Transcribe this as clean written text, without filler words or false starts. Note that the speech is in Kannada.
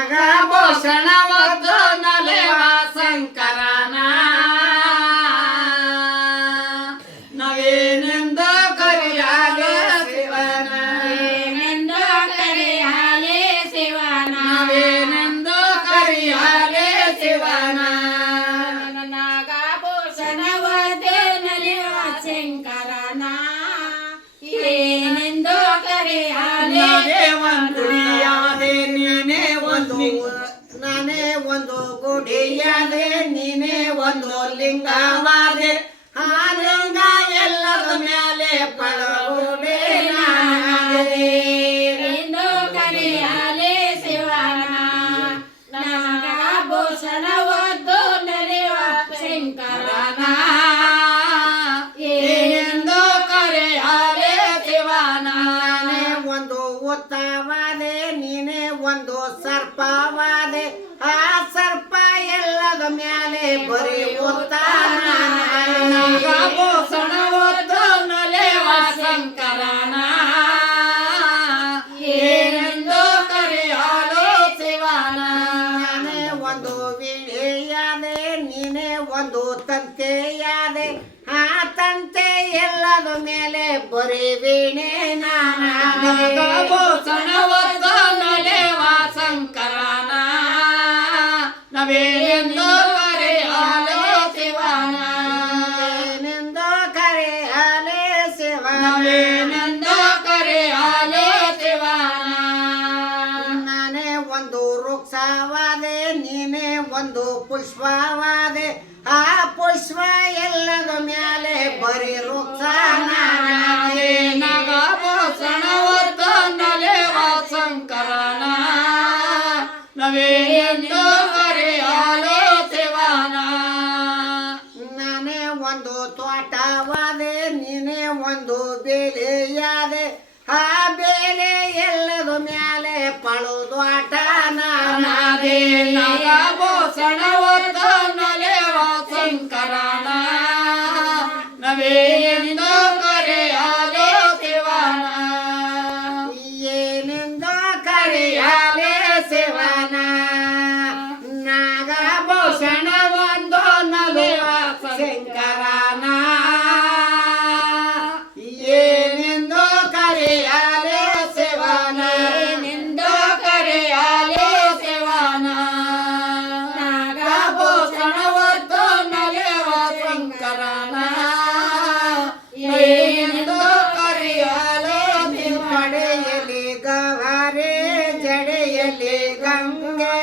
ನಾಗಭೂಷಣವದ್ದು ನಲೆವ ಶಂಕರನ ನಾವೇನೆಂದು ಕರೆಯಲೆ ಶಿವನ ಏನೆಂದು ಕರೆಯಲೆ ಶಿವನ ನಾವೇನೆಂದು ಕರೆಯಲೆ ಶಿವನ ನಾಗಭೂಷಣವದ್ದು ನಲಿವ ಶಂಕರನ ಏನೆಂದು ಕರೆಯಲೆ ನಾನೇ ಒಂದು ಗುಡಿಯಾದೆ ನೀನೇ ಒಂದು ಲಿಂಗವಾದೆ ಆ ಲಿಂಗ ಎಲ್ಲದ ಮೇಲೆ ಪಳಗುಡೆ ಎಂದು ಕರೆಯಲೆ ಶಿವನ ನಾಗಭೂಷಣವದ್ದು ನಲಿವ ಶಂಕರನ ಏನೆಂದು ಕರೆಯಲೆ ಶಿವನ ನಾನೇ ಒಂದು ಉತ್ತವಾದೆ ನೀನೇ ಒಂದು ಸರ್ಪವಾದೆ ಆ ಸರ್ಪ ಎಲ್ಲದ ಮೇಲೆ ಬರೀ ಉತ್ತಾನ ನಾಗಭೂಷಣವದ್ದು ನಲೆವ ಶಂಕರನ ಏನೆಂದು ಕರೆಯಲು ಶಿವನ ನಾನೇ ಒಂದು ವೀಣೆಯಾದೆ ನೀನೇ ಒಂದು ತಂತೆಯಾದೆ ಆ ತಂತೆ ಎಲ್ಲದ ಮೇಲೆ ಬರೀ ವೀಣೆ ನಾಗಭೂಷಣವದ್ದು ನಲೆವ ಶಂಕರನ ನಾವೇನೆಂದು ಕರೆಯಲು ಶಿವನ ಏನೆಂದು ಕರೆಯಲೆ ಶಿವನ ನಾವೇನೆಂದು ಕರೆಯಲು ಶಿವನ ನಾನೇ ಒಂದು ವೃಕ್ಷವಾದೆ ನೀನೇ ಒಂದು ಪುಷ್ಪವಾದೆ ಆ ಪುಷ್ಪ ಎಲ್ಲದ ಮೇಲೆ ಬರೀ ವೃಕ್ಷ ನಾಗಭೂಷಣವದ್ದು ನಲೆವ ಶಂಕರನ ನಾವೇನೆಂದು ಕರೆಯಲು ಶಿವನ ನಾನೇ ಒಂದು ತೋಟವಾದೆ ನೀನೇ ಒಂದು ಬೇಲೆಯಾದೆ ಆ ಬೇಲೆ ಎಲ್ಲದ ಮೇಲೆ ಪಳುದೋಟ ನಾನೇ ನಾಗಭೂಷಣವದ್ದು ನಲೆವ ಶಂಕರನ ನಾವೇನೆಂದು ಕರೆಯಲು ಶಿವನ ಏನೆಂದು ಕರೆಯಲೆ ಶಿವನ ನಾಗಭೂಷಣವದ್ದು ನಲೆವ ಶಂಕರನ ಏನೆಂದು ಕರೆಯಲೆ ಶಿವನ ಏನೆಂದು ಕರೆಯಲೆ ಶಿವನ ನಾಗಭೂಷಣವದ್ದು ನಲೆವ ಶಂಕರನ ಏನೆಂದು ಕರೆಯಲು ಪಡೆಯಲಿ ಗವಾರೆ ಜಡೆಯಲ್ಲಿ ಗಂಗೆ